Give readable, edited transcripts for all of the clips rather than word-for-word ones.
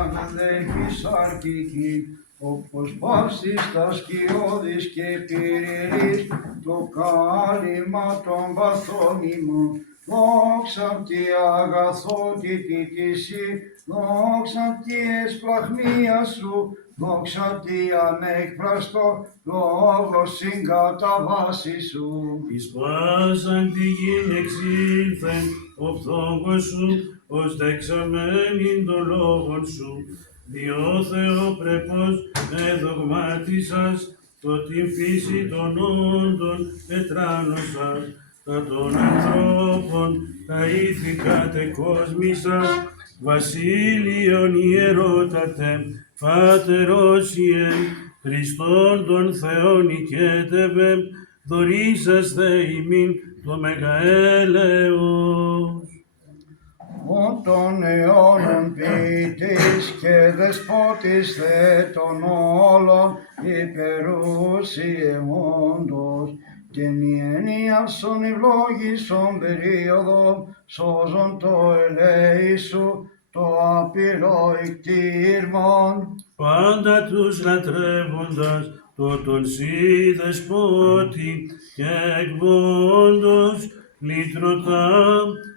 αναδέχεις αρκική, όπως παύσεις τα σκιώδης και πυρηρείς, το κάλυμα των βαθών ημών. Δόξα τη αγαθότητη τύση, δόξα τη εσπλαχνία σου, δόξα τη ανέκφραστο λόγο συγκατά βάση σου. Εις πάσαν τη γην εξήλθεν ο φθόγκος σου, ως δεξαμένην των λόγων σου. Διό Θεόπρεπος εδογμάτισας, το την φύση των όντων ετράνωσας, τα των ανθρώπων τα ήθη κατεκόσμησας, βασίλειον ιερότατε, Πάτερος Ιε, Χριστόν τον Θεόν οικέτευε, δωρήσαστε ημίν το μεγαέλεος. Ο των αιώνων ποιητής και δεσπότης θε των όλων υπερούσιεμόντος, την ιενίασον ευλόγησον περίοδο, σώζον το ελέη σου, το απειρό εκτήρμον. Πάντα τους λατρεύοντας, το τον σύ δεσπότη και εκβόντος, λύτρωτα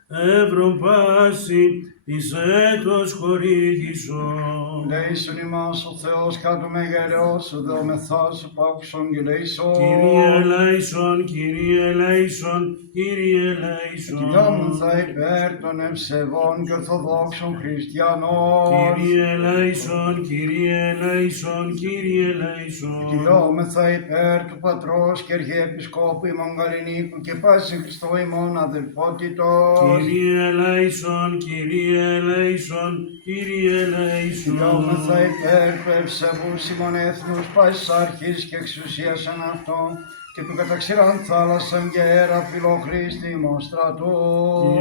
εύρων πάση, εις έτος χορήγησον. Λέησον ημάς ο Θεός κάτω μεγαλειός, σου δεομεθά σου πάκουσον και λέησον. Κύριε ελέησον, Κύριε ελέησον, Κύριε ελέησον. Κυλιόμεθα υπέρ των ευσεβών και ορθοδόξων χριστιανών. Κύριε ελέησον, Κύριε ελέησον, Κύριε ελέησον. Κυλιόμεθα υπέρ του Πατρός και Αρχιεπισκόπου ημών Γαληνίκου και πάση Χριστό ημών αδελφότητος. Κύριε ελέησον, Κύριε ελέησον, Κύριε ελέησον. Κυλιόμεθα υπέρ του ευσεβού ημών έθνους πάσης αρχής και εξουσίας εν αυτόν και του καταξηράν θάλασσαν και αέρα φιλοχρήστη ημών στρατού.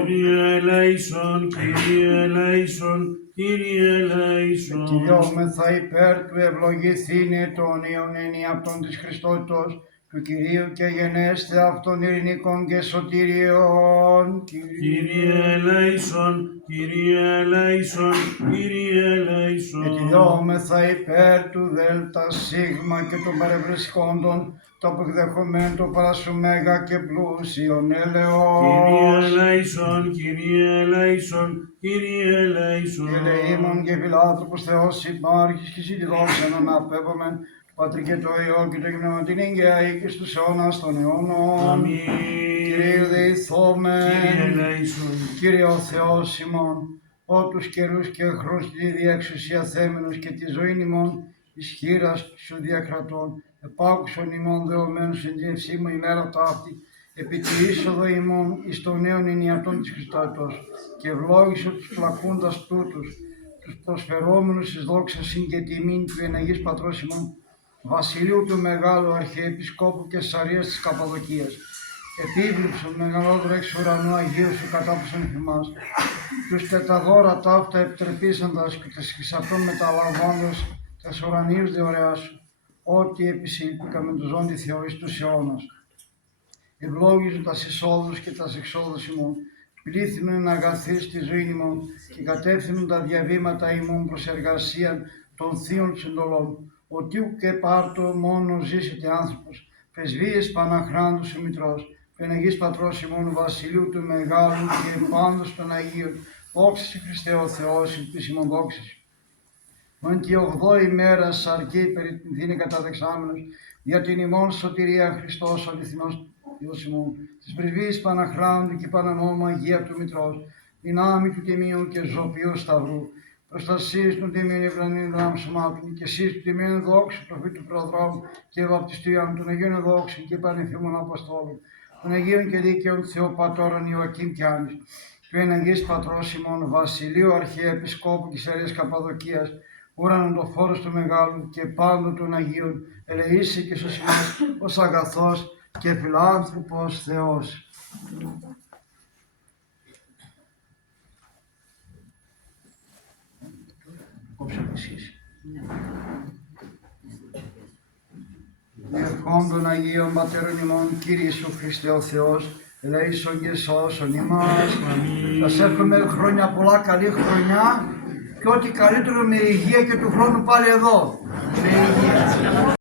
Κύριε ελέησον, Κύριε ελέησον, Κύριε ελέησον. Κυλιόμεθα υπέρ του ευλογηθήνε των Ιωνένη αυτών της Χριστότητος, του Κυρίου και γενέστε αυτών ειρηνικών και σωτηριών. Κύριε ελέησον, Κύριε ελέησον, Κύριε ελέησον. Κυλιόμεθα υπέρ του Δέλτα Σίγμα και των παρευρισκόντων, το αποδεχομέν το παράσου μέγα και πλούσιον έλεος. Κύριε ελέησον, Κύριε ελέησον, Κύριε ελέησον. Και ελεήμων και φιλάνθρωπος Θεός υπάρχεις και εσύ τη δόξα να αναπέμπομεν, Πατρί και το Υιό και το Πνεύματιν εγκαί και στους αιώνας των αιώνων. Αμήν. Κύριε δεηθόμεν. Κύριε ελέησον. Κύριε ο Θεός ημών, ό τους καιρούς και χρούς τη διεξουσία θέμενος και τη ζωή ημών ισχύρας σου διακρατών, επάκουσον ημών δεωμένους εν την ευσήμου ημέρα ταύτη, επί τη είσοδο ημών εις το νέον ενιατών της Χριστάτος, και ευλόγησον τους πλακούντας τούτους, τους προσφερόμενους εις δόξα συν και τιμήν του εν Αγίας Πατρός ημών, Βασιλείου του Μεγάλου Αρχιεπισκόπου και Σαρίας της Καπαδοκίας, επίβλεψον μεγαλόδρο εξ ουρανού Αγίου σου κατάπουσον εφημάς, τους τεταδώρα ταύτα επιτρεπήσαντας και τες χρυσατών μεταλαμβάνοντας τες ουρανίους διορεάς σου, ό,τι επισήλπικα με το ζώντι Θεό εις τους αιώνας. Ευλόγησον τας εισόδους και τας εξόδους ημών, πλήθυνον αγαθείς στη ζωή ημών και κατεύθυνον τα διαβήματα ημών προς εργασίαν των θείων συντολών, ότι ουκ πάρτο μόνο ζήσετε άνθρωπος, πρεσβείες Παναχράντου σου Μητρός, του εν Αγίας Πατρός ημών Βασιλείου του Μεγάλου και πάντως των Αγίων, δόξα σε Χριστέ ο Θεός, εις ημών δόξα σου. Μεν τη 8η μέρα σαρκή περιπτυνθήνε καταδεξάμενος, για την ημών σωτηρία Χριστός ο αληθινός Υιός ημών, της πρεσβείας Παναχράντου και Πανανόμου Αγία του Μητρός, δυνάμει του Τιμίου και Ζωπίου Σταυρού, προστασίες των τιμίων Ιβρανίων Άμψωμάτων και εσείς του τιμίων δόξου προφήτου Προδρόμου και βαπτιστήριων των Αγίων δόξων και πανεφήμων Αποστόλων, των Αγίων και Δίκαιων Θεοπατώρων Ιωακήμ και Άννης, του εν Αγίας Πατρός ημών Βασιλείου Αρχιεπισκόπου και Σαρίας Καπαδοκίας, ουρανον το φόρος του Μεγάλου και πάντων των Αγίων, ελεήσει και στους ημάς ως αγαθός και φιλάνθρωπος Θεός. Διευχόντων Αγίων Πατέρων ημών, Κύριε Ιησού Χριστέ ο Θεός, ελέησον και σώσον ημάς. Σας εύχομαι χρόνια πολλά, καλή χρονιά και ό,τι καλύτερο με υγεία και του χρόνου πάλι εδώ. Με υγεία.